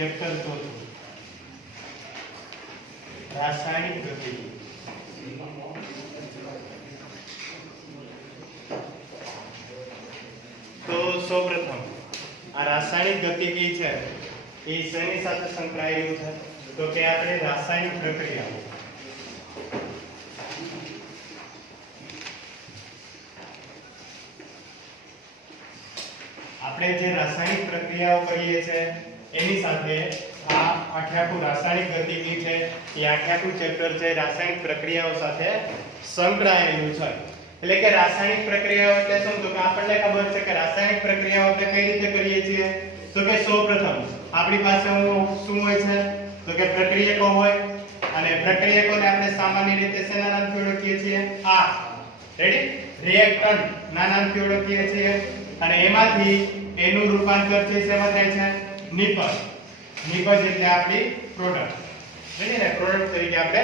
Chapter ચોથું રાસાયણિક ગતિવિધિ। તો સૌપ્રથમ આ રાસાયણિક ગતિવિધિ છે એ શેની સાથે સંકળાયેલું છે? તો કે આપણે રાસાયણિક પ્રક્રિયાઓ આપણે જે રાસાયણિક પ્રક્રિયાઓ કરીએ છીએ એની સાથે આ આખું રાસાયણિક ગતિવિધિ છે એ આખું ચેપ્ટર છે રાસાયણિક પ્રક્રિયાઓ સાથે સંકળાયેલું છે। એટલે કે રાસાયણિક પ્રક્રિયાઓ એટલે શું? તો કે આપણને ખબર છે કે રાસાયણિક પ્રક્રિયાઓ આપણે કઈ રીતે કરીએ છીએ? તો કે સૌપ્રથમ આપણી પાસે શું હોય છે? તો કે પ્રક્રિયકો હોય અને પ્રક્રિયકોને આપણે સામાન્ય રીતે શેના નામથી ઓળખીએ છીએ? આ રેડી રિએક્ટન્ટ ના નામથી ઓળખીએ છીએ અને એમાંથી એનું રૂપાંતર છે શેમાં થાય છે? નિપજ। નિપજ એટલે આપણી પ્રોડક્ટ, રેડી ને પ્રોડક્ટ તરીકે આપણે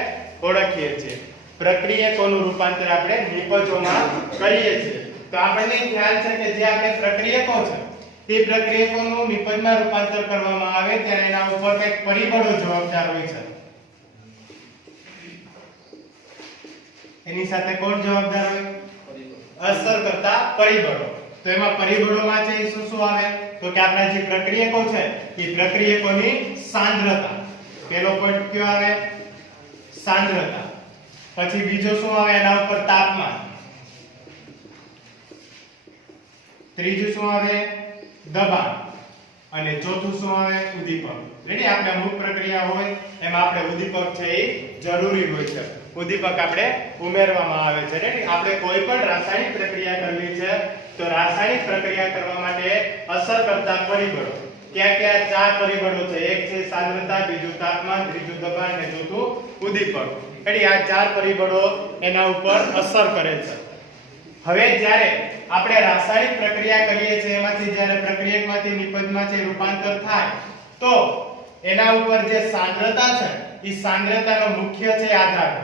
ઓળખીએ છીએ। પ્રક્રિયકોનું રૂપાંતર આપણે નિપજોમાં કરીએ છીએ। તો આપણને ખ્યાલ છે કે જે આપણે પ્રક્રિયકો છે તે પ્રક્રિયકોનું નિપજમાં રૂપાંતર કરવામાં આવે ત્યારે એના ઉપર કંઈક પરિબળો જવાબદાર હોય છે। એની સાથે કોણ જવાબદાર હોય? અસર કરતા પરિબળો। તો એમાં પરિબળોમાં છે શું શું આવે? તો કે આપણા જે પ્રક્રિયકો છે એ પ્રક્રિયકોની સાંદ્રતા, પેલો પોઈન્ટ કયો આવે? સાંદ્રતા। પછી બીજો શું આવે? એના ઉપર તાપમાન। ત્રીજું શું આવે? દબાણ। અને ચોથું શું આવે? ઉદ્દીપક। રેડી આપણે અમુક પ્રક્રિયા હોય એમાં આપણે ઉદ્દીપક છે એ જરૂરી હોય છે, ઉદ્દીપક આપણે ઉમેરવામાં આવે છે। રેડી આપણે કોઈ પણ રાસાયણિક પ્રક્રિયા કરવી છે તો રાસાયણિક પ્રક્રિયા કરવા માટે અસર કરતા પરિબળો ક્યાં ચાર પરિબળો છે। એક છે સાંદ્રતા, બીજું તાપમાન, ત્રીજું દબાણ અને ચોથું ઉદ્દીપક। એટલે આ ચાર પરિબળો એના ઉપર અસર કરે છે। હવે જ્યારે આપણે રાસાયણિક પ્રક્રિયા કરીએ છીએ એમાંથી જ્યારે પ્રક્રિયકમાંથી નિપજમાં છે રૂપાંતર થાય તો એના ઉપર જે સાંદ્રતા છે એ સાંદ્રતાનો મુખ્ય છે આધાર।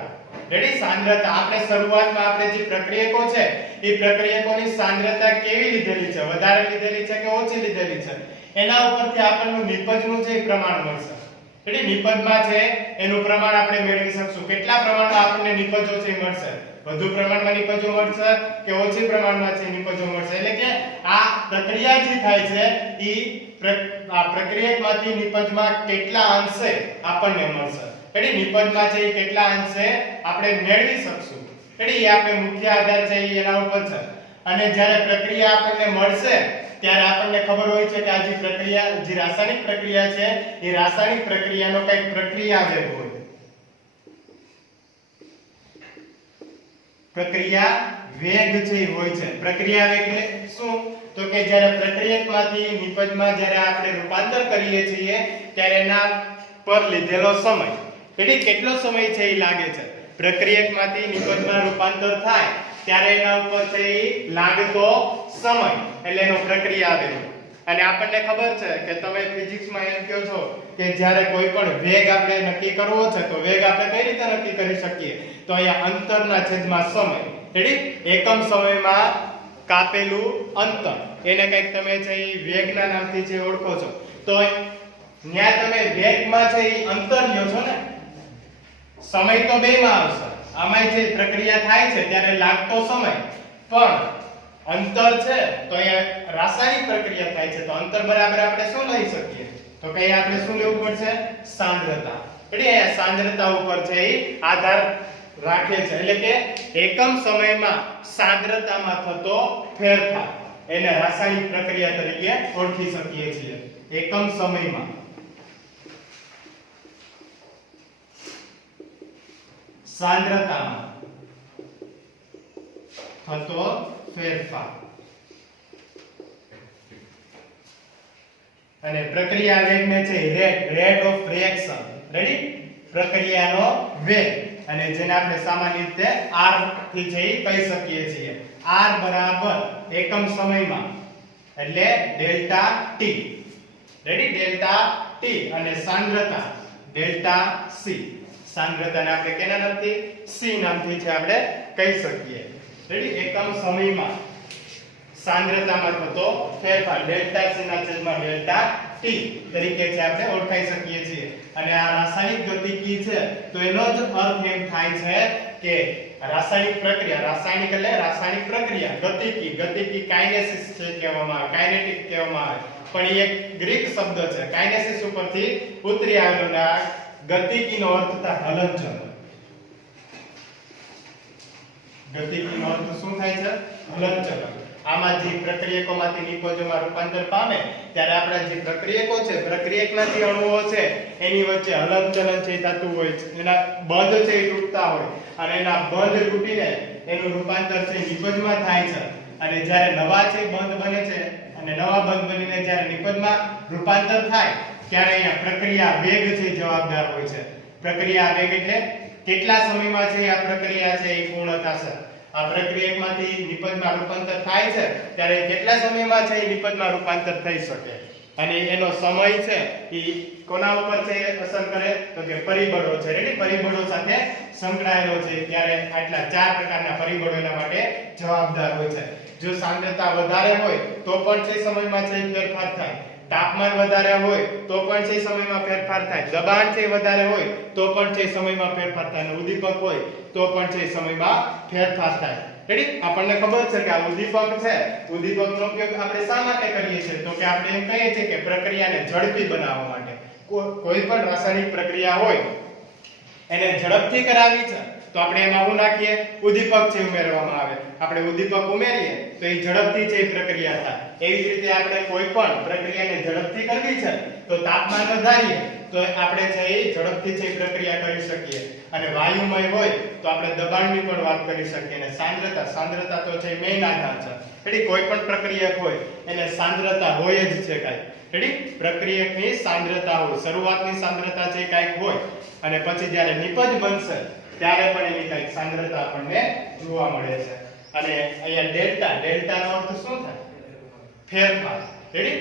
રેડી સાંદ્રતા આપણે શરૂઆતમાં આપણે જે પ્રક્રિયકો છે એ પ્રક્રિયકોની સાંદ્રતા કેવી લીધેલી છે? વધારે લીધેલી છે કે ઓછી લીધેલી છે? એના ઉપરથી આપણને નિપજનું જે પ્રમાણ મળશે। રેડી નિપજમાં છે એનું પ્રમાણ આપણે મેળવી શકશું। કેટલા પ્રમાણમાં આપણને નિપજો છે મળશે? વધુ પ્રમાણમાં નિપજો મળશે કે ઓછી પ્રમાણમાં છે નિપજો મળશે? એટલે કે આ પ્રક્રિયા જે થાય છે ઈ આ પ્રક્રિયકમાંથી નિપજમાં કેટલા અંશે આપણને મળશે? રેડી નિપજમાં છે એ કેટલા અંશે આપણે મેળવી શકશું? રેડી એ આપણે મુખ્ય આધાર છે એના ઉપર છે। અને જ્યારે પ્રક્રિયા આપણને મળશે ત્યારે આપણને ખબર હોય છે કે આ જે પ્રક્રિયા જે રાસાયણિક પ્રક્રિયા છે એ રાસાયણિક પ્રક્રિયાનો કંઈક પ્રક્રિયા વેગ હોય। પ્રક્રિયા વેગ છે હોય છે। પ્રક્રિયા વેગ એટલે શું? તો કે જ્યારે પ્રક્રિયકમાંથી નિપજમાં જ્યારે આપણે રૂપાંતર કરીએ છીએ ત્યારે એના પર લીધેલો સમય, એટલે કેટલો સમય છે એ લાગે છે? પ્રક્રિયકમાંથી નિપજમાં રૂપાંતર થાય ત્યારે એના ઉપર છે એ લાગતો સમય એટલે એનો પ્રક્રિયા વેગ। અને આપણને ખબર છે કે તમે ફિઝિક્સમાં એમ કહો છો કે જ્યારે કોઈ પણ વેગ આપણે નક્કી કરવો છે તો વેગ આપણે કઈ રીતે નક્કી કરી શકીએ? તો અહીંયા અંતરના છેદમાં સમય, રેડી એકમ સમયમાં કાપેલું અંતર એને કંઈક તમે છે એ વેગના નામથી છે ઓળખો છો। તો ન્યા તમે વેગમાં છે એ અંતર લ્યો છો ને, સમય તો બેમાં આવશે। આમાં જે પ્રક્રિયા થાય છે ત્યારે લાગતો સમય પણ અંતર છે તો અહીંયા રાસાયણિક પ્રક્રિયા થાય છે તો અંતર બરાબર આપણે શું લઈ શકીએ? તો કે આપણે શું લેવું પડશે? સાંદ્રતા। એટલે અહીંયા સાંદ્રતા ઉપર છે એ આધાર રાખે છે। એટલે કે એકમ સમયમાં સાંદ્રતામાં થતો ફેરફાર એને રાસાયણિક પ્રક્રિયા તરીકે ઓળખી શકીએ છીએ। એકમ સમયમાં સાંદ્રતામાં થતો ફેરફાર અને પ્રક્રિયા વેગને છે રેટ ઓફ રિએક્શન, રેડી પ્રક્રિયાનો વેગ અને જેને આપણે સામાન્ય રીતે r થી છે કહી શકીએ છીએ। r બરાબર એકમ સમયમાં એટલે delta t, ready delta t અને સાંદ્રતા ડેલ્ટા c। સાંદ્રતાને આપણે કેના નામથી? c નામથી છે આપણે કહી શકીએ। રેડી એકમ સમયમાં સાંદ્રતામાં થતો ફેરફાર ડેલ્ટા c ના છેદમાં ડેલ્ટા t ટી તરીકે છે આપણે ઓળખાઈ શકીએ છીએ અને આ રાસાયણિક ગતિકી છે તો એનો જ અર્થ એમ થાય છે કે રાસાયણિક એટલે રાસાયણિક પ્રક્રિયા ગતિકી કાઇનેસિસ છે કહેવામાં આવે કાઇનેટિક કહેવામાં આવે પણ એ એક ગ્રીક શબ્દ છે કાઇનેસિસ ઉપરથી ઉતરી આવેલો ને આ ગતિકીનો અર્થ થાય હલનચલન ગતિકીનો અર્થ શું થાય છે હલનચલન આમાં જે પ્રક્રિયકોમાંથી નિપજોમાં રૂપાંતર પામે ત્યારે આપણા જે પ્રક્રિયકો છે પ્રક્રિયકના જે અણુઓ છે એની વચ્ચે હલનચલન છે થતું હોય છે એના બંધ છે એ તૂટતા હોય અને એના બંધ તૂટીને એનું રૂપાંતર છે નિપજમાં થાય છે અને જ્યારે નવા છે બંધ બને છે અને નવા બંધ બનીને જ્યારે નિપજમાં રૂપાંતર થાય ત્યારે અહીંયા પ્રક્રિયા વેગ છે જવાબદાર હોય છે પ્રક્રિયા વેગ એટલે કેટલા સમયમાં છે આ પ્રક્રિયા છે એ પૂર્ણ થશે આ પ્રક્રિયકમાંથી નિપજમાં રૂપાંતર થાય છે ત્યારે કેટલા સમયમાં છે એ નિપજમાં રૂપાંતર થઈ શકે અને એનો સમય છે એ કોના ઉપર છે અસર કરે તો કે પરિબળો છે રેડી પરિબળો સાથે સંકળાયેલો છે ત્યારે આટલા ચાર પ્રકારના પરિબળો એના માટે જવાબદાર હોય છે જો સાંદ્રતા વધારે હોય તો પણ તે સમયમાં છે ફેરફાર થાય તાપમાન વધારે હોય તો પણ તે સમયમાં ફેરફાર થાય દબાણ છે વધારે હોય તો પણ તે સમયમાં ફેરફાર થાય અને ઉદ્દીપક હોય તો પણ તે સમયમાં ફેરફાર થાય રેડી આપણને ખબર છે કે આ ઉદ્દીપક છે ઉદ્દીપકનો ઉપયોગ આપણે શા માટે કરીએ છીએ તો કે આપણે એમ કહીએ છીએ કે પ્રક્રિયાને ઝડપી બનાવવા માટે કોઈ પણ રાસાયણિક પ્રક્રિયા હોય એને ઝડપથી કરાવી છે તો આપણે એમાં શું નાખીએ ઉદ્દીપક છે ઉમેરવામાં આવે આપણે ઉદ્દીપક ઉમેરીએ તો એ ઝડપથી છે પ્રક્રિયા થાય એવી જ રીતે આપણે કોઈ પણ પ્રક્રિયાને ઝડપથી કરવી છે તો તાપમાન વધારીએ તો આપણે છે એ ઝડપથી છે પ્રક્રિયા કરી શકીએ અને વાયુમય હોય તો આપણે દબાણની પણ વાત કરી શકીએ અને સાંદ્રતા તો છે મેઈન આધાર છે એટલે કોઈ પણ પ્રક્રિયક હોય એને સાંદ્રતા હોય જ છે કાઈ રેડી પ્રક્રિયકની સાંદ્રતા હોય શરૂઆતની સાંદ્રતા છે કાઈક હોય અને પછી જ્યારે નિપજ બનશે ત્યારે પણ એની કાઈક સાંદ્રતા આપણને જોવા મળે છે અને અહીંયા ડેલ્ટાનો અર્થ શું થાય ફેરફાર રેડી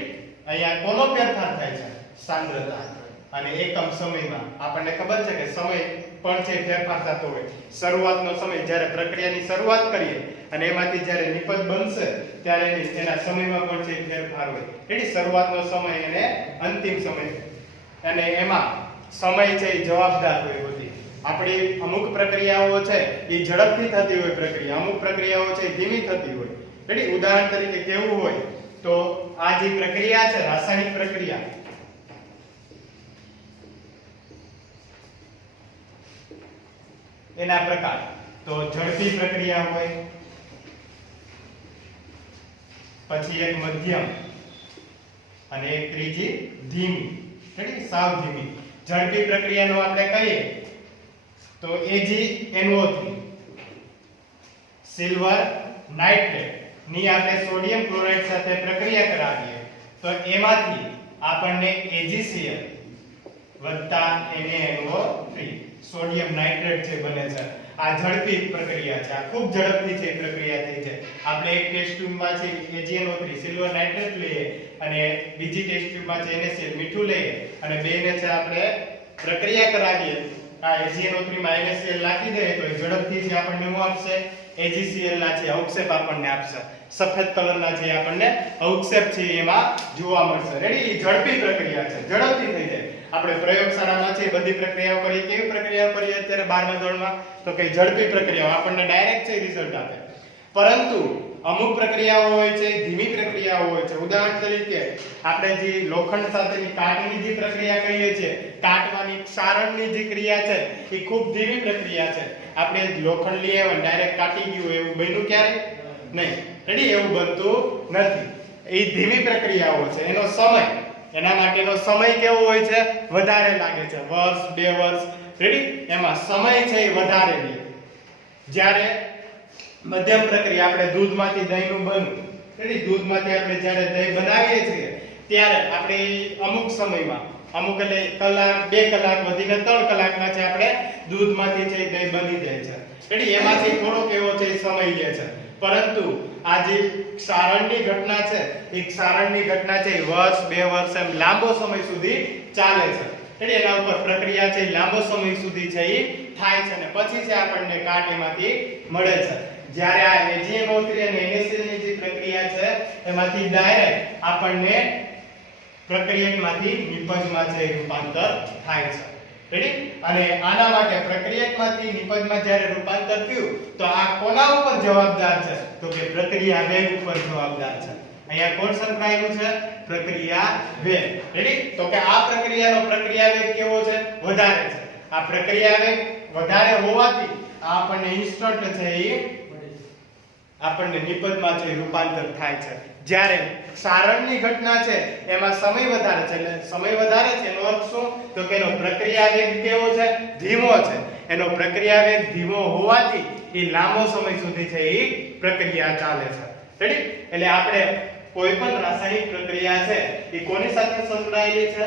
અહીંયા કોનો ફેરફાર થાય છે સાંદ્રતા અને એકમ સમયમાં આપણને ખબર છે કે સમય પણ છે ફેરફાર થતો હોય શરૂઆતનો સમય જ્યારે પ્રક્રિયાની શરૂઆત કરીએ અને એમાંથી જ્યારે નિપજ બનશે ત્યારે એના સમયમાં પણ છે ફેરફાર હોય એટલે શરૂઆતનો સમય અને અંતિમ સમય અને એમાં સમય છે એ જવાબદાર હોય બધી આપણી અમુક પ્રક્રિયાઓ છે એ ઝડપથી થતી હોય પ્રક્રિયા અમુક પ્રક્રિયાઓ છે ધીમી થતી હોય એટલે ઉદાહરણ તરીકે કેવું હોય તો આ જે પ્રક્રિયા છે રાસાયણિક પ્રક્રિયા એના પ્રકાર તો ઝડપી પ્રક્રિયા હોય પછી એક મધ્યમ અને એક ત્રીજી ધીમી એટલે સાવ ધીમી ઝડપી પ્રક્રિયાનો આપણે કહીએ તો AgNO3 સિલ્વર નાઇટ્રેટ ની આપણે સોડિયમ ક્લોરાઇડ સાથે પ્રક્રિયા કરાવીએ તો એમાંથી આપણને AgCl NaNO3 સોડિયમ નાઇટ્રેટ છે બને છે આ ઝડપી પ્રક્રિયા છે આ ખૂબ ઝડપથી છે પ્રક્રિયા થઈ છે આપણે એક ટેસ્ટ ટ્યુબમાં છે AgNO3 સિલ્વર નાઇટ્રેટ લઈએ અને બીજી ટેસ્ટ ટ્યુબમાં છે NaCl મીઠું લઈએ અને બેને છે આપણે પ્રક્રિયા કરાવીએ આ AgNO3 માં NaCl નાખી દઈએ તો ઝડપથી છે આપણને શું આપશે AgCl ના છે અવક્ષેપ આપણને આપશે સફેદ કલરના જે આપણને અવક્ષેપ છે એમાં જોવા મળશે રેડી ઝડપી પ્રક્રિયા છે ઝડપથી થઈ જાય આપણે પ્રયોગશાળામાં છે બધી પ્રક્રિયાઓ કરીએ કેવી પ્રક્રિયાઓ કરીએ અત્યારે 12મા ધોરણમાં તો કે ઝડપી પ્રક્રિયાઓ આપણને ડાયરેક્ટ છે રિઝલ્ટ આપે પરંતુ અમુક પ્રક્રિયાઓ હોય છે ધીમી પ્રક્રિયાઓ હોય છે ઉદાહરણ તરીકે આપણે જે લોખંડ સાથેની કાટની જે પ્રક્રિયા કહીએ છીએ કાટવાની ક્ષારણની જે ક્રિયા છે એ ખૂબ ધીમી પ્રક્રિયા છે આપણે લોખંડ લઈએ અને ડાયરેક્ટ કાટી ગયું એવું બન્યું ક્યારે નહીં રેડી એવું બનતું નથી એ ધીમી પ્રક્રિયાઓ છે એનો સમય એના માટેનો સમય કેવો હોય છે વધારે લાગે છે વર્ષ 2 વર્ષ રેડી એમાં સમય છે એ વધારે લે જ્યારે મધ્યમ પ્રક્રિયા આપણે દૂધમાંથી દહીંનું બનવું રેડી દૂધમાંથી આપણે જ્યારે દહીં બનાવીએ છીએ ત્યારે આપણે અમુક સમયમાં અમુક એટલે કલાક 2 કલાક વધીને 3 કલાકમાં છે આપણે દૂધમાંથી છે દહીં બની જાય છે રેડી એમાંથી થોડોક એવો છે સમય લે છે પરંતુ આ જે ક્ષારણની ઘટના છે એ ક્ષારણની ઘટના છે વર્ષ 2 વર્ષ એમ લાંબો સમય સુધી ચાલે છે એટલે એના ઉપર પ્રક્રિયા છે લાંબો સમય સુધી છે એ થાય છે અને પછી છે આપણને કાટ એમાંથી મળે છે જ્યારે આ AgNO3 અને NaCl ની જે પ્રક્રિયા છે એમાંથી ડાયરેક્ટ આપણને પ્રક્રિયકમાંથી નિપજમાં છે રૂપાંતર થાય છે. રેડી? અને આના માટે પ્રક્રિયકમાંથી નિપજમાં જ્યારે રૂપાંતર થયું તો આ કોના ઉપર જવાબદાર છે? તો કે પ્રક્રિયા વેગ ઉપર જવાબદાર છે. અહીંયા કોણ સંકળાયેલું છે? પ્રક્રિયા વેગ. રેડી? તો કે આ પ્રક્રિયાનો પ્રક્રિયા વેગ કેવો છે? વધારે છે. આ પ્રક્રિયા વેગ વધારે હોવાથી આપણને ઇન્સ્ટન્ટ છે એ આપણને નિપજમાં છે રૂપાંતર થાય છે. જ્યારે સારણની ઘટના છે એમાં સમય વધારે છે, એટલે સમય વધારે છે એનો અર્થ શું? તો કે એનો પ્રક્રિયા વેગ કેવો છે? ધીમો છે. એનો પ્રક્રિયા વેગ ધીમો હોવાથી એ લાંબો સમય સુધી છે એ પ્રક્રિયા ચાલે છે. રેડી? એટલે આપણે કોઈ પણ રાસાયણિક પ્રક્રિયા છે એ કોની સાથે સંકળાયેલી છે?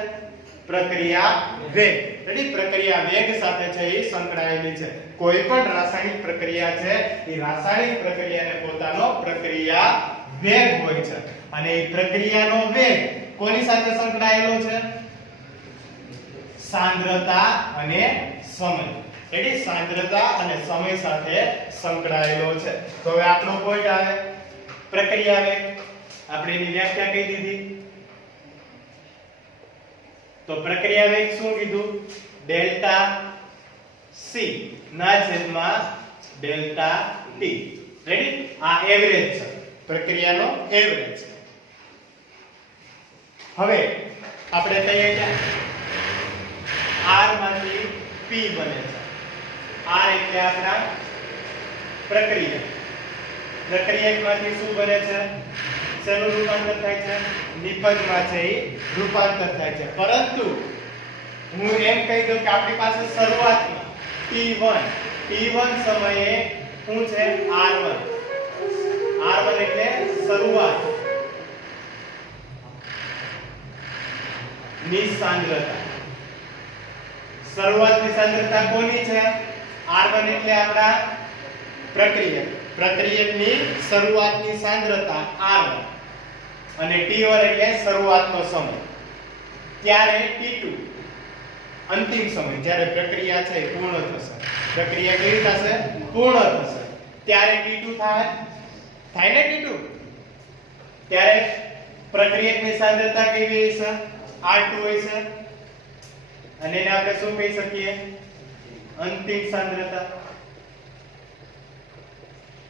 પ્રક્રિયા વેગ. રેડી? પ્રક્રિયા વેગ સાથે છે એ સંકળાયેલી છે. કોઈ પણ રાસાયણિક પ્રક્રિયા છે એ રાસાયણિક પ્રક્રિયાને પોતાનો પ્રક્રિયા વેગ હોય છે અને એ પ્રક્રિયાનો વેગ કોની સાથે સંકળાયેલો છે? સાંદ્રતા અને સમય. રેડી? સાંદ્રતા અને સમય સાથે સંકળાયેલો છે. તો હવે આપણો પોઈન્ટ આવે પ્રક્રિયા વેગ. આપણે એની વ્યાખ્યા કહી દીધી. તો પ્રક્રિયા વેગ શું કીધું? ડેલ્ટા સી ના છેદમાં ડેલ્ટા ટી. રેડી? આ એવરેજ છે, પ્રક્રિયાનો એવરેજ. હવે આપણે કહીએ કે R માંથી P બને છે. R એટલે આપણા પ્રક્રિયા. પ્રક્રિયકમાંથી શું બને છે? શેનું રૂપાંતર થાય છે? નિપજમાં છે એ રૂપાંતર થાય છે. પરંતુ હું એમ કહી દઉં કે આપણી પાસે શરૂઆતમાં T1 સમયે શું છે? R1 એટલે શરૂઆત ની સાંદ્રતા. શરૂઆતની સાંદ્રતા કોની છે? R1 એટલે આપણા પ્રક્રિયકની શરૂઆતની સાંદ્રતા R1 અને T1 એટલે શરૂઆતનો સમય. ત્યારે T2 અંતિમ સમય, જ્યારે પ્રક્રિયા છે પૂર્ણ થશે. પ્રક્રિયા કેવી થશે? પૂર્ણ થશે. ત્યારે T2 થાય ને T2. ત્યારે પ્રક્રિયકની સાંદ્રતા કેવી હશે? R2 હશે. અને એને આપણે શું કહી શકીએ? અંતિમ સાંદ્રતા.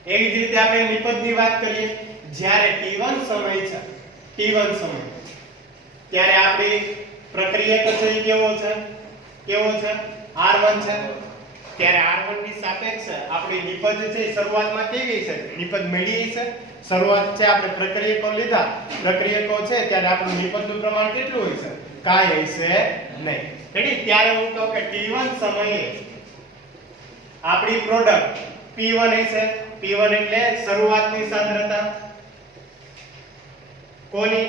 એવી જ રીતે આપણે નિપજની વાત કરીએ. જ્યારે T1 સમય છે, ત્યારે આપણી પ્રક્રિયક છે એ કેવો છે? R1 છે. ત્યારે R1 ની સાપેક્ષે આપણી નિપજ છે શરૂઆતમાં કેવી છે? નિપજ મેળવી છે. શરૂઆત છે આપણે પ્રક્રિયકો લીધા, પ્રક્રિયકો છે ત્યારે આપણું નિપજનું પ્રમાણ કેટલું હોય છે? કાંઈ હશે નહીં. રેડી? ત્યારે હું કહું કે T1 સમયે આપણી પ્રોડક્ટ P1 હશે. P1 એટલે શરૂઆતની સાંદ્રતા કોની?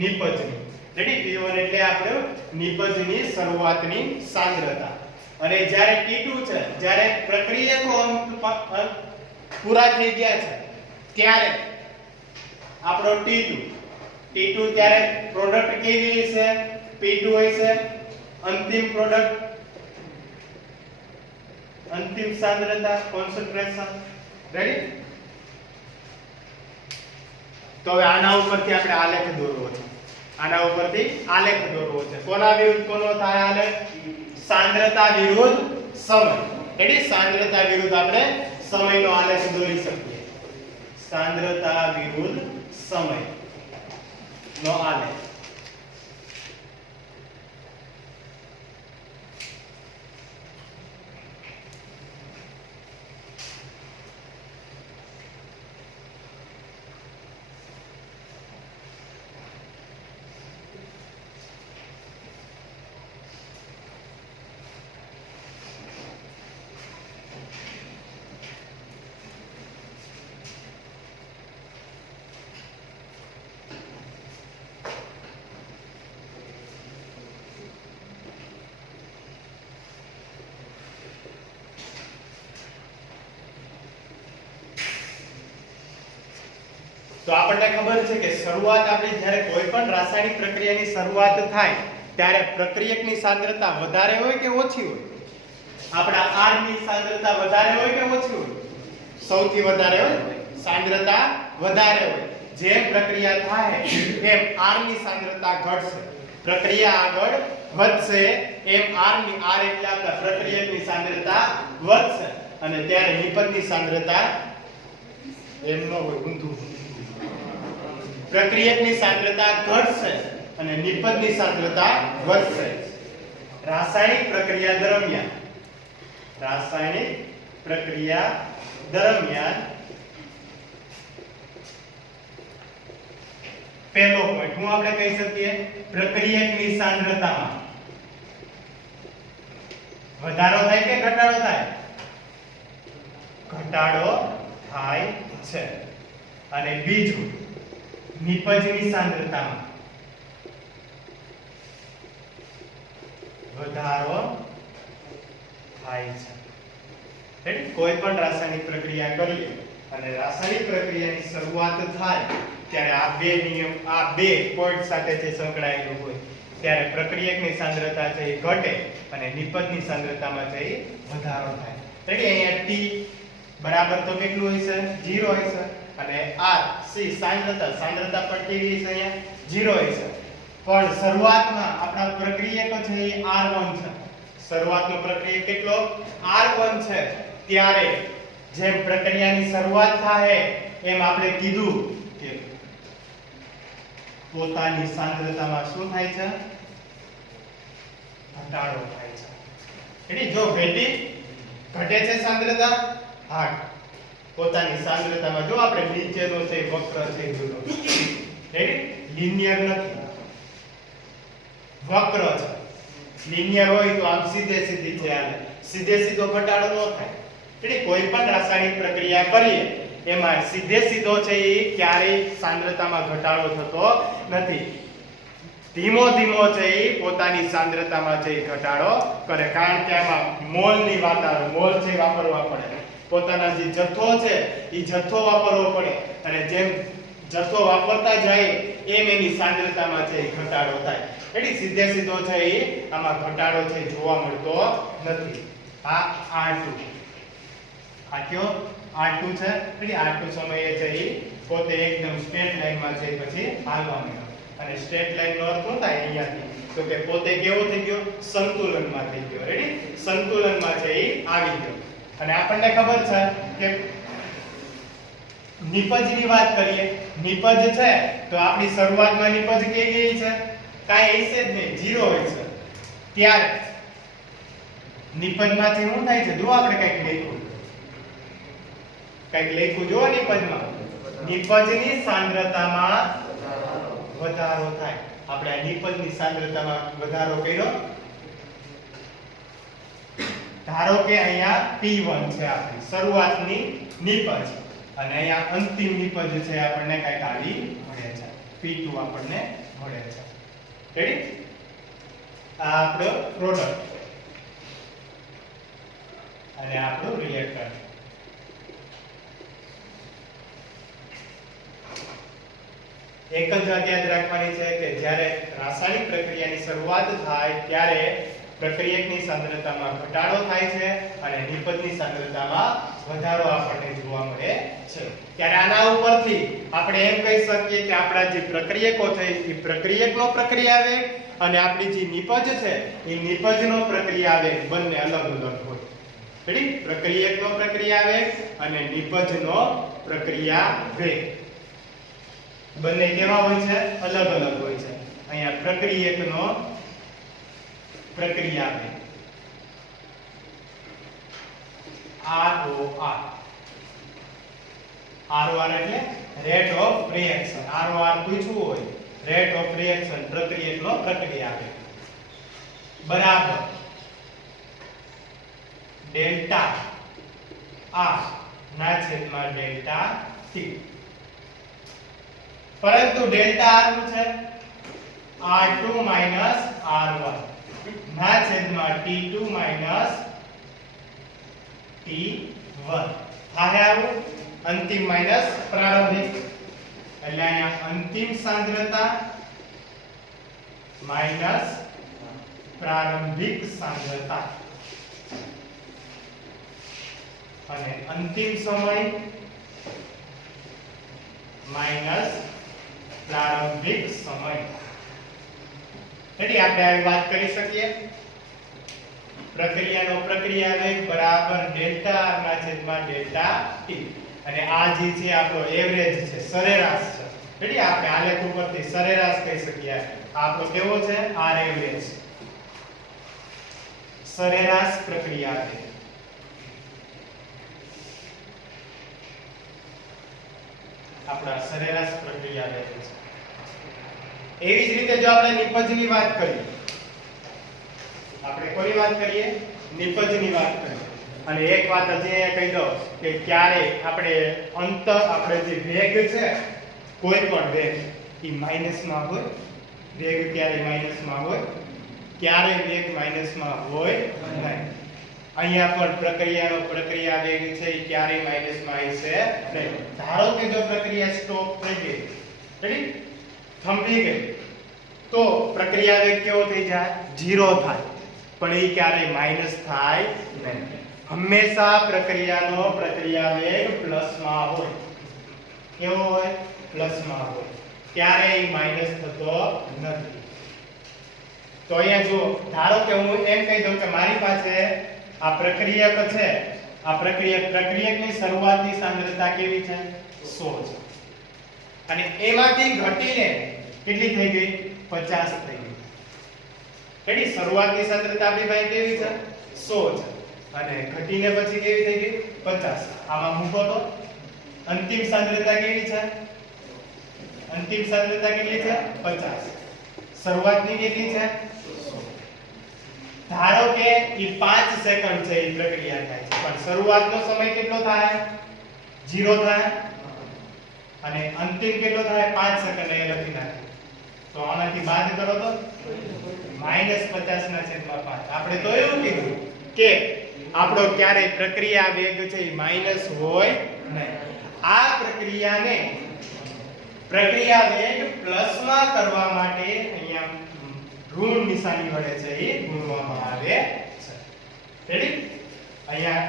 નિપજની. રેડી? P1 એટલે આપણે નિપજની શરૂઆતની સાંદ્રતા. અને જ્યારે T2 છે, જ્યારે પ્રક્રિયકો પૂરા થઈ ગયા છે ત્યારે આપણો T2 ત્યારે પ્રોડક્ટ કેવી હશે? P2 હશે. અંતિમ પ્રોડક્ટ, અંતિમ સાંદ્રતા, કોન્સન્ટ્રેશન. રેડી? તો હવે આના ઉપરથી આપણે આલેખ દોરવો છે. કોના વિરુદ્ધ કોનો થાય આલેખ? સાંદ્રતા વિરુદ્ધ સમય. રેડી? સાંદ્રતા વિરુદ્ધ આપણે સમયનો આલેખ દોરી શકીએ. સાંદ્રતા વિરુદ્ધ સમય નો આલેખ. તો આપણને ખબર છે કે શરૂઆત આપણી જ્યારે કોઈ પણ રાસાયણિક પ્રક્રિયાની શરૂઆત થાય ત્યારે પ્રક્રિયકની સાંદ્રતા વધારે હોય કે ઓછી હોય? આપણા R ની સાંદ્રતા વધારે હોય કે ઓછી હોય? સૌથી વધારે હોય. સાંદ્રતા વધારે હોય, જેમ પ્રક્રિયા થાય એમ R ની સાંદ્રતા ઘટશે, પ્રક્રિયા આગળ વધશે એમ R એટલે આપણા પ્રક્રિયકની સાંદ્રતા વધશે અને ત્યારે નિપજની સાંદ્રતા એમ ન હોય, ઊંધું, પ્રક્રિયકની સાંદ્રતા ઘટશે અને નિપજની સાંદ્રતા વધશે. રાસાયણિક પ્રક્રિયા દરમિયાન પહેલો પોઈન્ટ હું આપણે કહી શકીએ પ્રક્રિયકની સાંદ્રતામાં વધારો થાય કે ઘટાડો થાય? ઘટાડો થાય છે. અને બીજું નિપજની સાંદ્રતામાં વધારો થાય છે. એટલે કોઈ પણ રાસાયણિક પ્રક્રિયા કરીએ અને રાસાયણિક પ્રક્રિયાની શરૂઆત થાય ત્યારે આ બે નિયમ, આ બે પોઈન્ટ સાથે જે સંકળાયેલું હોય ત્યારે પ્રક્રિયકની સાંદ્રતા છે એ ઘટે અને નિપજની સાંદ્રતામાં છે એ વધારો થાય. એટલે અહીંયા T બરાબર તો કેટલું હશે? 0 હશે અને R C સાંદ્રતા પણ કેવી હશે? અહીંયા 0 હશે. પણ શરૂઆતમાં આપણા પ્રક્રિયક છે એ R1 છે. શરૂઆતનો પ્રક્રિયક કેટલો? R1 છે. ત્યારે જેમ પ્રક્રિયાની શરૂઆત થાય એમ આપણે કીધું કે પોતાની સાંદ્રતામાં શું થાય છે? ઘટાડો થાય છે. એટલે જો ઘટે છે સાંદ્રતા, હા, પોતાની સાંદ્રતામાં જો આપણે નીચેનો છે વક્ર છે જોડો, એટલે લિનિયર નથી, વક્ર છે. લિનિયર હોય તો આમ સીધે સીધી છે, હાલે સીધે સીધો ઘટાડો ન થાય. એટલે કોઈ પણ રાસાયણિક પ્રક્રિયા કરીએ એમાં સીધે સીધો છે એ ક્યારેય સાંદ્રતામાં ઘટાડો થતો નથી. ધીમો ધીમો છે એ પોતાની સાંદ્રતામાં છે એ ઘટાડો કરે, કારણ કે આમાં મોલની વાત આવે, મોલ છે વાપરવા પડે, પોતાના જે જથ્થો છે એ જથ્થો વાપરવો પડે અને જેમ જથ્થો વાપરતા જાય એમ એની સાંદ્રતામાં છે એ ઘટાડો થાય. એટલે સીધે સીધો છે એ આમાં ઘટાડો છે જોવા મળતો નથી. આ R2, આ કયો R2 છે. એટલે R2 સમયે છે એ પોતે એકદમ સ્ટ્રેટ લાઈનમાં છે પછી હાલવા માંડે અને સ્ટ્રેટ લાઈનનો અર્થ શું થાય અહીંયાથી? તો કે પોતે કેવો થઈ ગયો? સંતુલનમાં થઈ ગયો. રેડી? સંતુલનમાં છે એ આવી ગયો. અને આપણને ખબર છે કે નિપજની વાત કરીએ, નિપજ છે તો આપણી શરૂઆતમાં નિપજ કેવી છે? કાંઈ હશે જ નહીં, 0 હોય છે. ત્યારે નિપજમાંથી શું થાય છે? જો આપણે કંઈક લખ્યું જો નિપજમાં, નિપજની સાંદ્રતામાં વધારો થાય. આપણે આ નિપજની સાંદ્રતામાં વધારો કર્યો. ધારો કે અહીંયા P1 છે આપણી શરૂઆતની નિપજ અને અહીંયા અંતિમ નિપજ છે આપણને કંઈક આવી મળે છે, P2 આપણને મળે છે. રેડી? આ આપણો પ્રોડક્ટ અને આપણું રિએક્ટર. એક જ વાત યાદ રાખવાની છે કે જ્યારે રાસાયણિક પ્રક્રિયાની શરૂઆત થાય ત્યારે પ્રક્રિયકની સાંદ્રતામાં ઘટાડો થાય છે અને નિપજની સાંદ્રતામાં વધારો આપણને જોવા મળે છે. ત્યારે આના ઉપરથી આપણે એમ કહી શકીએ કે આપણા જે પ્રક્રિયકો છે એ પ્રક્રિયકનો પ્રક્રિયાવેગ અને આપણી જે નિપજ છે એ નિપજનો પ્રક્રિયાવેગ બંને અલગ અલગ હોય. રેડી? પ્રક્રિયકનો પ્રક્રિયાવેગ અને નિપજનો પ્રક્રિયાવેગ બંને કેવા હોય છે? અલગ અલગ હોય છે. અહીંયા પ્રક્રિયકનો પ્રક્રિયાવેગ ROR એટલે રેટ ઓફ રિએક્શન. ROR પૂછવું હોય, રેટ ઓફ રિએક્શન, પ્રક્રિયકનો પ્રક્રિયાવેગ બરાબર ડેલ્ટા R ના છેદમાં ડેલ્ટા T. પરંતુ ડેલ્ટા R શું છે? R2 R1 ના છેદમાં T2 T1 થાય. આવું અંતિમ માઈનસ પ્રારંભિક એટલે અહીંયા અંતિમ સાંદ્રતા માઈનસ પ્રારંભિક સાંદ્રતા અને અંતિમ સમય માઈનસ પ્રારંભિક સમય. એટલે આપણે આવી વાત કરી શકીએ પ્રક્રિયાનો પ્રક્રિયા વેગ બરાબર ડેલ્ટા r ના છેદમાં ડેલ્ટા t. અને આ જે છે આપણો એવરેજ છે, સરેરાશ છે. એટલે આપણે આલેખ ઉપરથી સરેરાશ કહી શકીએ. આપણો કેવો છે? r એવરેજ, સરેરાશ પ્રક્રિયા વેગ. આપણા સરેરાશ પ્રક્રિયા વેગ છે. એવી જ રીતે જો આપણે નિપજની વાત કરીએ, આપણે કોની વાત કરીએ? નિપજની વાત કરીએ. અને એક વાત હજી અહીંયા કહી દઉં કે ક્યારે આપણે આપણે જે વેગ છે, કોઈ પણ વેગ એ માઈનસમાં હોય. વેગ ક્યારે માઈનસમાં હોય? ક્યારે વેગ માઈનસમાં હોય નહીં. અહીંયા પણ પ્રક્રિયાનો પ્રક્રિયા વેગ છે એ ક્યારે માઈનસમાં આવશે નહીં. ધારો કે જો પ્રક્રિયા સ્ટોપ થઈ ગઈ, રેડી, થંભી ગઈ, તો પ્રક્રિયા વેગ કેવો થઈ જાય? 0 થાય. પણ એ ક્યારે માઈનસ થાય નહીં. હંમેશા પ્રક્રિયાનો પ્રક્રિયા વેગ પ્લસમાં હોય. કેવો હોય? પ્લસમાં હોય. ક્યારેય માઈનસ થતો નથી. તો અહીંયા જો ધારો કે હું એમ કહી દઉં કે મારી પાસે આ પ્રક્રિયક છે, આ પ્રક્રિયકની શરૂઆતની સાંદ્રતા કેવી છે? 100 છે. અને એમાંથી ઘટીને કેટલી થઈ ગઈ? 50 થઈ ગઈ. એટલે શરૂઆતની સાંદ્રતા આપણી પાસે કેવી છે? 100 છે. અને ઘટીને પછી કેવી થઈ ગઈ? 50. આમાં મૂકો તો અંતિમ સાંદ્રતા કેવી છે? અંતિમ સાંદ્રતા કેટલી છે? 50. શરૂઆતની કેટલી છે? 100. ધારો કે એ 5 સેકન્ડ છે એ પ્રક્રિયા થાય છે, પણ શરૂઆતનો સમય કેટલો થાય? 0 થાય. અને અંતિમ કેટલો થાય? 5 સેકન્ડ એ લખી નાખો. તો આનાથી બાદ કરો તો -50/5. આપણે તો એવું કીધું કે આપણો ક્યારે પ્રક્રિયા વેગ છે એ માઈનસ હોય નહીં. આ પ્રક્રિયાને પ્રક્રિયા વેગ પ્લસમાં કરવા માટે અહીંયા ઋણ નિશાની વડે છે એ ગુણવામાં આવે છે. રેડી? અહીંયા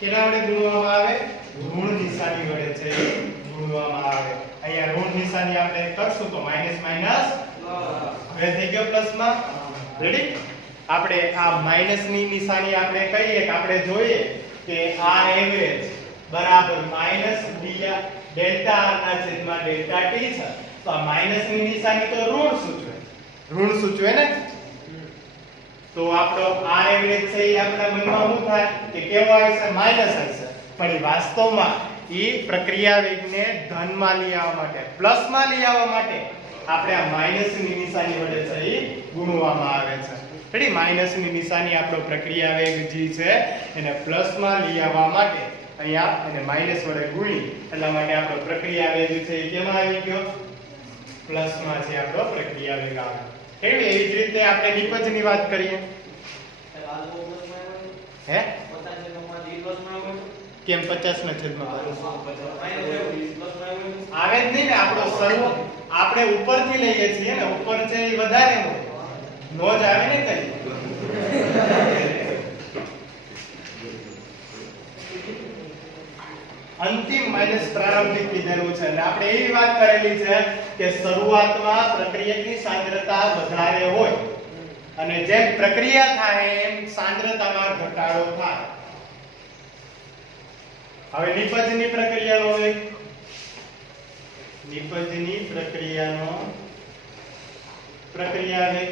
કેના વડે ગુણવામાં આવે? ઋણ નિશાની વડે છે એ ગુણવામાં આવે. અહીંયા ઋણ નિશાની આપણે કરશું તો માઈનસ માઈનસ હવે થઈ ગયો પ્લસમાં. રેડી? આપણે આ માઈનસ ની નિશાની આપણે કહીએ કે આપણે જોઈએ કે આ એવરેજ બરાબર માઈનસ ડેલ્ટા r ના છેદમાં ડેલ્ટા t છે. તો આ માઈનસ ની નિશાની તો ઋણ સૂચવે ને. તો આપણો r એવરેજ છે એ આપણા મનમાં શું થાય કે કેવો આવશે? માઈનસ આવશે. પણ એ વાસ્તવમાં એ પ્રક્રિયા વેગને ધનમાં લઈ આવવા માટે, પ્લસમાં લઈ આવવા માટે આપણે આ માઈનસ ની નિશાની વડે છે એ ગુણવામાં આવે છે. એટલે માઈનસ ની નિશાની આપણો પ્રક્રિયા વેગ જે છે એને પ્લસમાં લઈ આવવા માટે અહીંયા અને માઈનસ વડે ગુણી, એટલા માટે આપણો પ્રક્રિયા વેગ છે એ કેમાં આવી ગયો? પ્લસમાં છે આપણો પ્રક્રિયા વેગ આવે. એવી જ રીતે આપણે નિપજની વાત કરીએ. હે? કેમ 50 ના છેદમાં આવે જ નહીં ને. આપણો સર્વ આપણે ઉપરથી લઈએ છીએ ને, ઉપર છે એ વધારે હોય, નો જ આવે ને કઈ. અંતિમ માઈનસ પ્રારંભિક કીધેલું છે. અને આપણે એવી વાત કરેલી છે કે શરૂઆતમાં પ્રક્રિયકની સાંદ્રતા વધારે હોય અને જેમ પ્રક્રિયા થાય એમ સાંદ્રતામાં ઘટાડો થાય. હવે નિપજની પ્રક્રિયાનો વેગ, નિપજની પ્રક્રિયાનો પ્રક્રિયા વેગ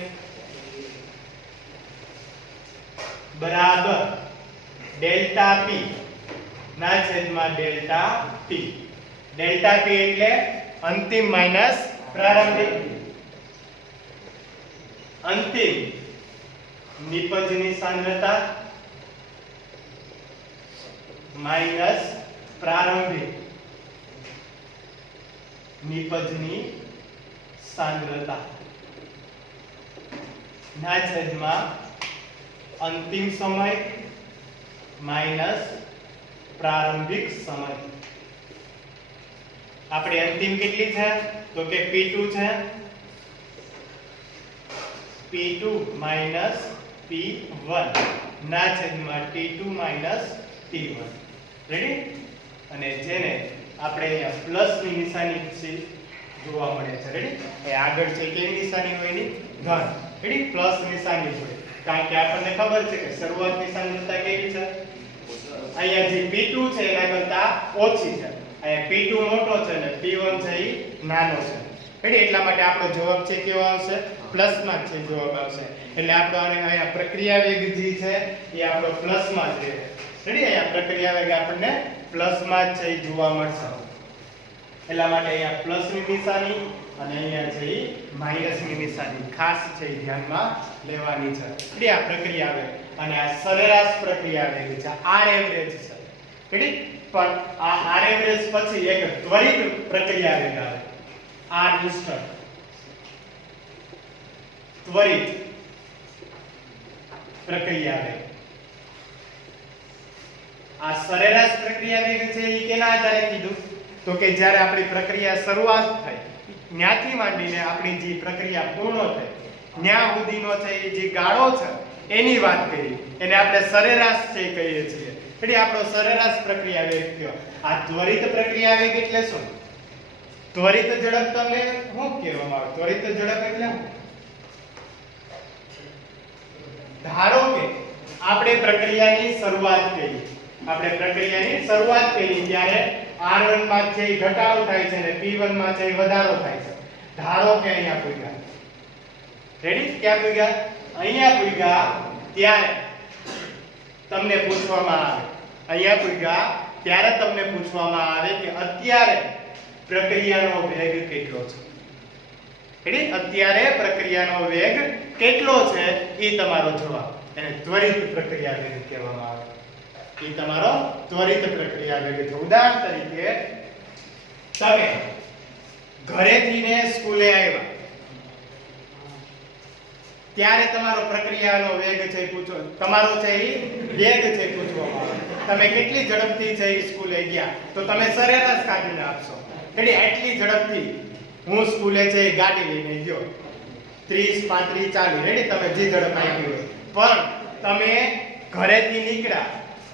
બરાબર ડેલ્ટા p ના છેદમાં ડેલ્ટા t. ડેલ્ટા p એટલે અંતિમ માઈનસ પ્રારંભિક. અંતિમ નિપજની સાંદ્રતા માઈનસ પ્રારંભિક નિપજની સાંદ્રતા ના છેદમાં અંતિમ સમય માઈનસ પ્રારંભિક સમય. આપણે અંતિમ કેટલી છે તો કે P2 છે. P2 માઈનસ P1 ના છેદમાં T2 માઈનસ T1. રેડી? અને જેને આપણે અહીંયા પ્લસ ની નિશાની જોવા મળે છે રેડી એ આગળ છે કેવી નિશાની હોય ની ઘન રેડી પ્લસ નિશાની હોય કારણ કે આપણને ખબર છે કે શરૂઆત નિશાની કરતા કેવી છે અહીંયા જે P2 છે એના કરતા ઓછી છે અહીંયા P2 મોટો છે અને P1 છે એ નાનો છે રેડી એટલા માટે આપણો જવાબ છે કેવો આવશે પ્લસ માં છે જવાબ આવશે એટલે આપણો અહીંયા પ્રક્રિયા વેગ જે છે એ આપણો પ્લસ માં છે રેડી અહીંયા પ્રક્રિયા વેગ આપણને પ્લસ માં જ છે એ જોવા મળશે એટલા માટે અહીંયા પ્લસ ની નિશાની અને અહીંયા છે એ માઈનસ ની નિશાની ખાસ છે એ ધ્યાનમાં લેવાની છે રેડી આ પ્રક્રિયા વેગ અને આ સરેરાશ પ્રક્રિયા વેગ છે આર એવરેજ છે રેડી પણ આ આર એવરેજ પછી એક ત્વરિત પ્રક્રિયા વેગ આવે આર ઇન્સ્ટન્ટ ત્વરિત પ્રક્રિયા વેગ આ સરેરાશ પ્રક્રિયા વેગ છે એ કેના આધારે કીધું તો કે જ્યારે આપણી પ્રક્રિયા શરૂઆત થાય ત્યાંથી માંડીને આપણી જે પ્રક્રિયા પૂર્ણ થાય ત્યાં સુધીનો છે એ જે ગાળો છે એની વાત કરી એને આપણે સરેરાશ છે કહીએ છીએ એટલે આપણો સરેરાશ પ્રક્રિયા વેગ થયો આ ત્વરિત પ્રક્રિયા વેગ એટલે શું ત્વરિત ઝડપ તમને શું કહેવામાં આવે ત્વરિત ઝડપ એટલે શું ધારો કે આપણે પ્રક્રિયાની શરૂઆત કરી ત્યારે R1 માં છે ઘટાડો થાય છે અને P1 માં છે વધારો થાય છે ધારો કે અહીંયા પૂગ્યા રેડી ક્યાં પૂગ્યા અહીંયા પૂગ્યા ત્યારે તમને પૂછવામાં આવે કે અત્યારે પ્રક્રિયાનો વેગ કેટલો છે રેડી અત્યારે પ્રક્રિયાનો વેગ કેટલો છે એ તમારો જવાબ એને ત્વરિત પ્રક્રિયા વેગ કહેવામાં આવે એ તમારો ત્વરિત પ્રક્રિયા વેગ છે ઉદાહરણ તરીકે તમે ઘરેથી ને સ્કૂલે આવ્યા ત્યારે તમારો પ્રક્રિયાનો વેગ છે પૂછો તમારો છે એ વેગ છે પૂછવામાં આવે તમે કેટલી ઝડપથી છે સ્કૂલે ગયા તો તમે સરેરાશ કાઢીને આપશો એટલે આટલી ઝડપથી હું સ્કૂલે છે ગાડી લઈને ગયો 30 35 40 રેડી તમે જે ઝડપ આપી હોય પણ તમે ઘરેથી નીકળ્યા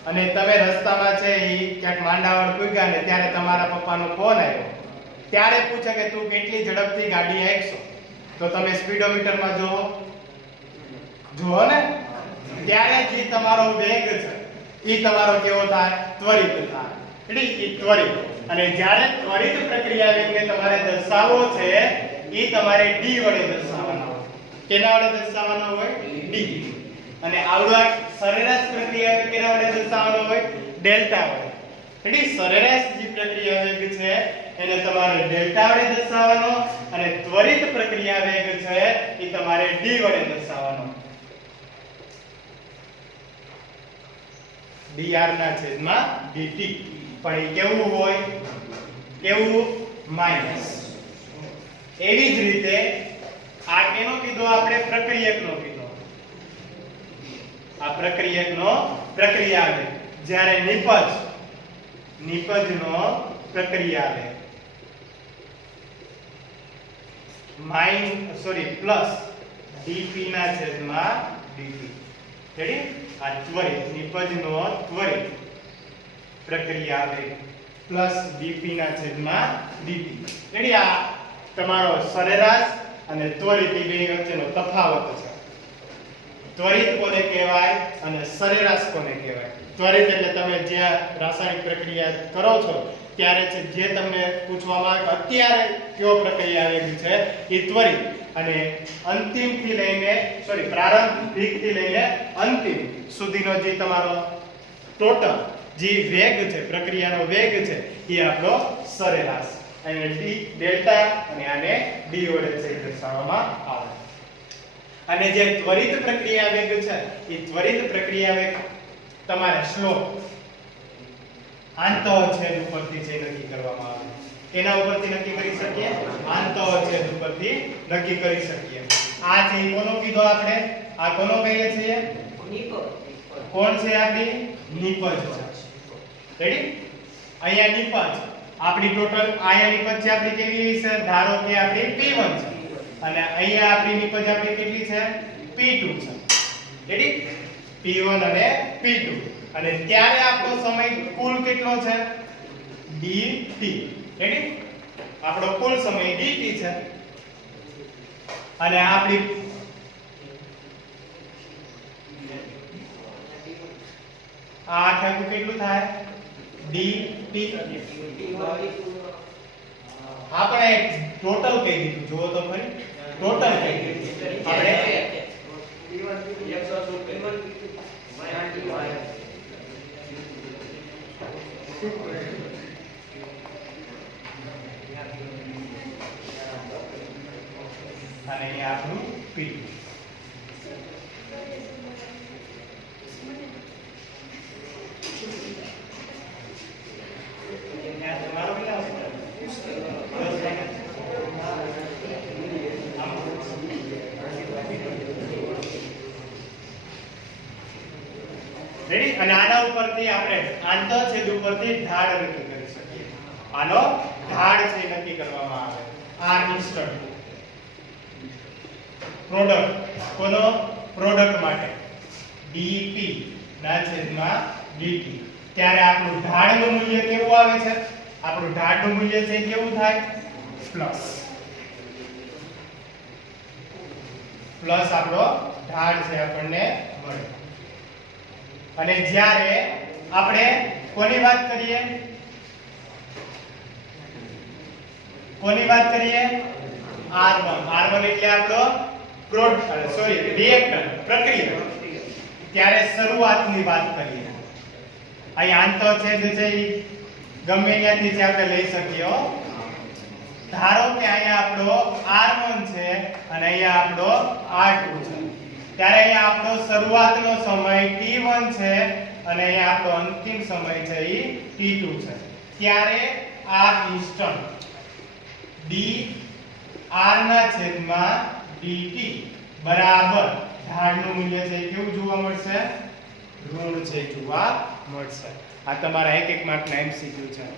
અને તમે રસ્તામાં છે ઈ ક્યાંક માંડાવળ પૂગ્યા ને ત્યારે તમારા પપ્પાનો ફોન આવ્યો ત્યારે પૂછે કે તું કેટલી ઝડપથી ગાડી હાંકશો તો તમે સ્પીડોમીટરમાં જુઓ ને ત્યારે જે તમારો વેગ છે ઈ તમારો કેવો થાય ત્વરિત થાય એટલે ઈ ત્વરિત અને જ્યારે ત્વરિત પ્રક્રિયા વેગને તમારે દર્શાવવો છે ઈ તમારે d વડે દર્શાવવાનો હોય કેના વડે દર્શાવવાનો હોય d અને આવડો સરેરાશ પ્રક્રિયા વેગ કેના વડે દર્શાવવાનો હોય ડેલ્ટા વડે એટલે સરેરાશ જે પ્રક્રિયા વેગ છે એને તમારે ડેલ્ટા વડે દર્શાવવાનો અને ત્વરિત પ્રક્રિયા વેગ છે એ તમારે d વડે દર્શાવવાનો dr ના છેદમાં dt પણ એ કેવું માઈનસ એવી જ રીતે આ કેનો કીધો આપણે પ્રક્રિયકનો કીધો આ પ્રક્રિયકનો પ્રક્રિયા વેગ જ્યારે નિપજનો પ્રક્રિયા વેગ પ્લસ dp ના છેદમાં dt રેડી આ ત્વરિત નિપજનો ત્વરિત પ્રક્રિયા વેગ પ્લસ dp ના છેદમાં dt રેડી આ તમારો સરેરાશ અને ત્વરિત એ બે વચ્ચેનો તફાવત છે ત્વરિત કોને કહેવાય અને સરેરાશ કોને કહેવાય ત્વરિત એટલે તમે જે રાસાયણિક પ્રક્રિયા કરો છો ત્યારે છે જે તમને પૂછવામાં આવે અત્યારે કયો પ્રક્રિયા વેગ છે એ ત્વરિત અને પ્રારંભિક થી લઈને અંતિમ સુધીનો જે તમારો ટોટલ જે વેગ છે પ્રક્રિયાનો વેગ છે એ આપણો સરેરાશ અને ડેલ્ટા અને આને d વડે છે દર્શાવવામાં આવે અને જે ત્વરિત પ્રક્રિયા વેગ છે એ ત્વરિત પ્રક્રિયા વેગ તમારે સ્લોપ આંતરછેદ ઉપરથી જે નક્કી કરવામાં આવે એના ઉપરથી નક્કી કરી શકીએ આંતરછેદ ઉપરથી નક્કી કરી શકીએ આ છે કોનો કીધો આપણે આ કોનો કહીએ છીએ નિપજ કોણ છે આપણી નિપજ છે રેડી અહીંયા નિપજ આપણી ટોટલ અહીંયા નિપજ છે આપણી કેવી છે ધારો કે આપણી P1 છે અને અહીંયા આપણી નિપજ આપણી કેટલી છે P2 છે રેડી P1 અને P2 અને ત્યારે આપણો સમય કુલ કેટલો છે 2 dt રેડી આપણો કુલ સમય dt છે અને આપણી આ આખું કેટલું થાય dt આપણે ટોટલ કહી દીધું જુઓ તો ખરી ટોટલ કહી દીધું આપણે અને અહીંયા આપણું p રેડી અને આના ઉપરથી આપણે આંતરછેદ ઉપરથી ઢાળ નક્કી કરી શકીએ આનો ઢાળ છે નક્કી કરવામાં આવે આ ઇન્સ્ટન્ટ પ્રોડક્ટ કોનો પ્રોડક્ટ માટે dp ના છેદમાં dt ત્યારે આપણું ઢાળનું મૂલ્ય કેવું આવે છે આપણું ઢાળનું મૂલ્ય છે કેવું થાય પ્લસ આપણો ઢાળ છે આપણને મળે અને જ્યારે આપણે કોની વાત કરીએ R1 એટલે આપણો રિએક્ટર પ્રક્રિયા ત્યારે શરૂઆતની વાત કરીએ અહીં આંતરછેદ છે ગમે ત્યાંથી છે આપણે લઈ શકીએ હો ધારો કે અહીંયા આપણો R1 છે અને અહીંયા આપણો R2 છે ત્યારે અહીંયા આપણો શરૂઆતનો સમય t1 છે અને અહીંયા આપણો અંતિમ સમય છે એ t2 છે ત્યારે આ ઇન્સ્ટન્ટ d r ના છેદમાં dt બરાબર ઢાળનું મૂલ્ય છે કેવું જોવા મળશે ઋણ છે જોવા મળશે આ તમારા એક એક માર્કના MCQ છે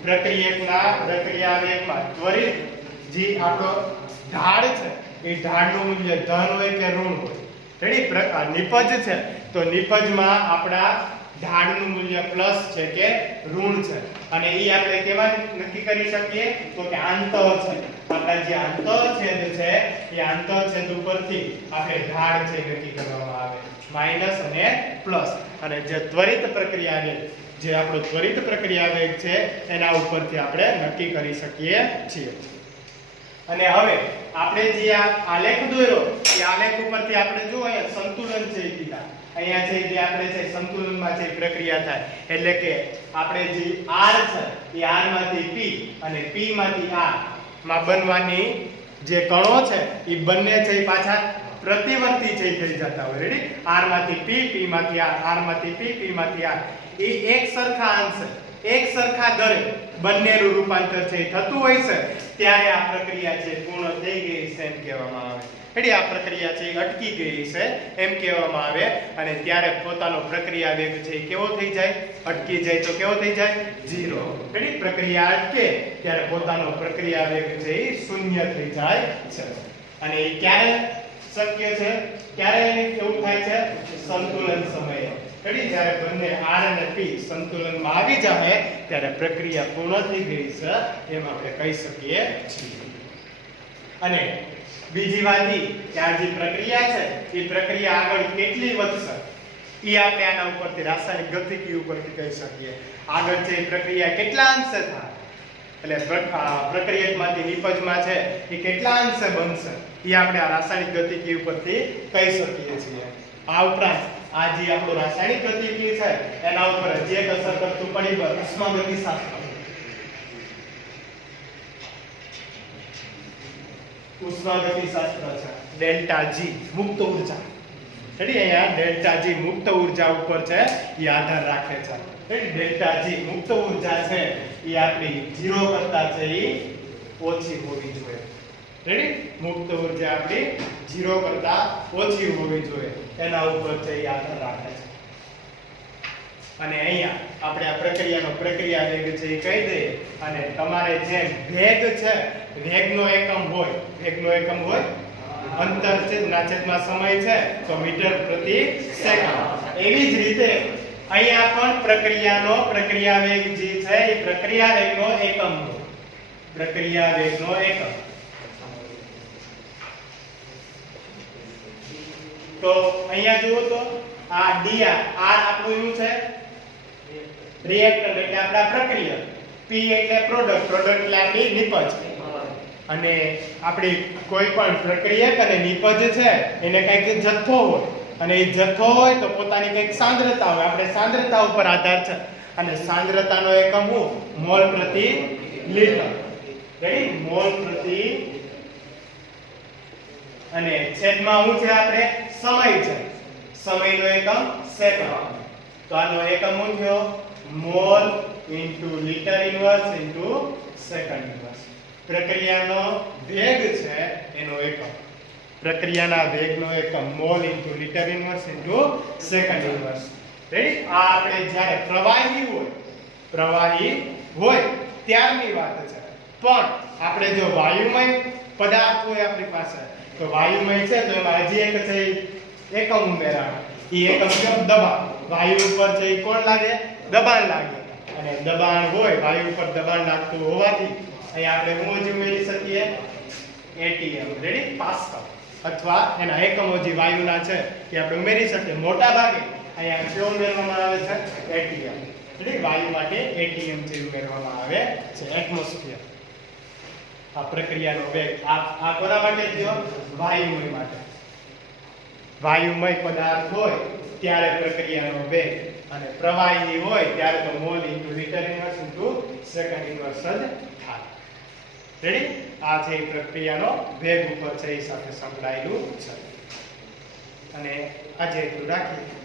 પ્રક્રિયા વેગમાં ત્વરિત જે આપણો ઢાળ છે એ ઢાળનું મૂલ્ય ધન હોય કે ઋણ હોય રેડી નિપજ છે તો નિપજમાં આપણા ઢાળનું મૂલ્ય પ્લસ છે કે ઋણ છે અને એ આપણે કેવા નક્કી કરી શકીએ તો કે આંતરછેદ આપણા જે આંતરછેદ છે એ આંતરછેદ ઉપરથી આપણે ઢાળ છે નક્કી કરવામાં આવે માઈનસ અને પ્લસ અને જે ત્વરિત પ્રક્રિયા વેગ જે આપણો ત્વરિત પ્રક્રિયા વેગ છે એના ઉપરથી આપણે નક્કી કરી શકીએ છીએ અને હવે આપણે જે આ આલેખ દોર્યો એ આલેખ ઉપરથી આપણે જો અહીંયા સંતુલન છે કીધા અહીંયા છે જે આપણે છે સંતુલનમાં છે પ્રક્રિયા થાય એટલે કે આપણે જે r છે એ r માંથી p અને p માંથી r માં બનવાની જે કણો છે એ બંને છે પાછા પ્રતિવર્તી છે થઈ જતા હોય રેડી r માંથી p p માંથી r માંથી p p માંથી r એ એક સરખા અંશે એક સરખા દરે બંનેનું રૂપાંતર છે થતું હોય છે ત્યારે આ પ્રક્રિયા છે પૂર્ણ થઈ ગઈ છે એમ કહેવામાં આવે એટલે આ પ્રક્રિયા છે અટકી ગઈ છે એમ કહેવામાં આવે અને ત્યારે પોતાનો પ્રક્રિયા વેગ છે કેવો થઈ જાય અટકી જાય તો કેવો થઈ જાય 0 એટલે પ્રક્રિયા અટકે ત્યારે પોતાનો પ્રક્રિયા વેગ છે એ શૂન્ય થઈ જાય છે અને એ ક્યારે શક્ય છે ક્યારે એને કેવું થાય છે સંતુલન સમયે એટલે જ્યારે બંને r અને p સંતુલનમાં આવી જાય ત્યારે પ્રક્રિયા પૂર્ણ થઈ ગઈ છે એમ આપણે કહી શકીએ છીએ અને બીજી વાત એ કે આ જે પ્રક્રિયા છે એ પ્રક્રિયા આગળ કેટલી વધશે એ આપણે આના ઉપરથી રાસાયણિક ગતિકી ઉપરથી કહી શકીએ આગળ છે પ્રક્રિયા કેટલા અંશે થાય એટલે પ્રક્રિયકમાંથી નિપજમાં છે એ કેટલા અંશે બનશે એ આપણે આ રાસાયણિક ગતિકી ઉપરથી કહી શકીએ છીએ આ ઉપરાંત આ જે આપણો રાસાયણિક ગતિકી છે એના ઉપર જે અસર કરતું પરિબળ ઉષ્માગતિશાસ્ત્ર છે ડેલ્ટા જી મુક્ત ઊર્જા એટલે અહીંયા ડેલ્ટા જી મુક્ત ઊર્જા ઉપર છે એ આધાર રાખે છે એટલે ડેલ્ટા જી મુક્ત ઊર્જા છે એ આપણી 0 કરતા છે એ ઓછી હોવી જોઈએ રેડી મુક્ત ઊર્જા આપણી 0 કરતા ઓછી હોવી જોઈએ એના ઉપર છે એ આધાર રાખે છે અને અહીંયા આપણે આ પ્રક્રિયાનો પ્રક્રિયા વેગ છે એ કહી દઈએ અને તમારે જેમ વેગ છે વેગનો એકમ હોય અંતર છે ના છેદમાં સમય છે તો મીટર પ્રતિ સેકન્ડ એવી જ રીતે અહીંયા પણ પ્રક્રિયા વેગ જે છે એ પ્રક્રિયા વેગનો એકમ હોય. પ્રક્રિયા વેગનો એકમ. તો અહીંયા જુઓ તો આ dr r આપણું શું છે રિએક્ટન્ટ એટલે આપણા પ્રક્રિયા, p એટલે પ્રોડક્ટ એટલે આપણી નિપજ. અને આપણી કોઈ પણ પ્રક્રિયક અને નિપજ છે એને કંઈક જથ્થો હોય અને એ જથ્થો હોય તો પોતાની કંઈક સાંદ્રતા હોય. આપણે સાંદ્રતા ઉપર આધાર છે અને સાંદ્રતાનો એકમ હું મોલ પ્રતિ લિટર. રેડી? મોલ પ્રતિ અને છેદમાં શું છે આપણે સમય છે. સમયનો એકમ સેકન્ડ. તો આનો એકમ શું થયો mall into litre inverse into second inverse. પ્રક્રિયાનો વેગ છે એનો એકમ. પ્રક્રિયાના વેગનો એકમ mall into litre inverse into second inverse. Ready? આ આપણે જ્યારે પ્રવાહી હોય ત્યારની વાત છે. પણ આપણે જો વાયુમય પદાર્થ હોય આપણી પાસે તો વાયુમય છે તો એમાં હજી એક છે એકમ ઉમેરાય. એ એકમ કેમ દબાણ. વાયુ ઉપર છે કોણ લાગે દબાણ લાગે. અને દબાણ હોય વાયુ ઉપર દબાણ લાગતું હોવાથી અહીં આપણે શું હજી ઉમેરી શકીએ atm. રેડી? પાસ્કલ અથવા એના એકમો જે વાયુના છે એ આપણે ઉમેરી શકીએ. મોટા ભાગે અહીંયા કયો ઉમેરવામાં આવે છે atm. રેડી? વાયુ માટે atm જે ઉમેરવામાં આવે છે એટમોસ્ફિયર. આ પ્રક્રિયાનો વેગ આ કોના માટે થયો વાયુમય માટે. વાયુમય પદાર્થ હોય ત્યારે પ્રક્રિયાનો વેગ અને પ્રવાહી હોય ત્યારે તો mall into litre inverse into second inverse જ થાય. રેડી? આ છે પ્રક્રિયાનો વેગ ઉપર છે એ સાથે સંકળાયેલું છે. અને આજે એટલું રાખીએ.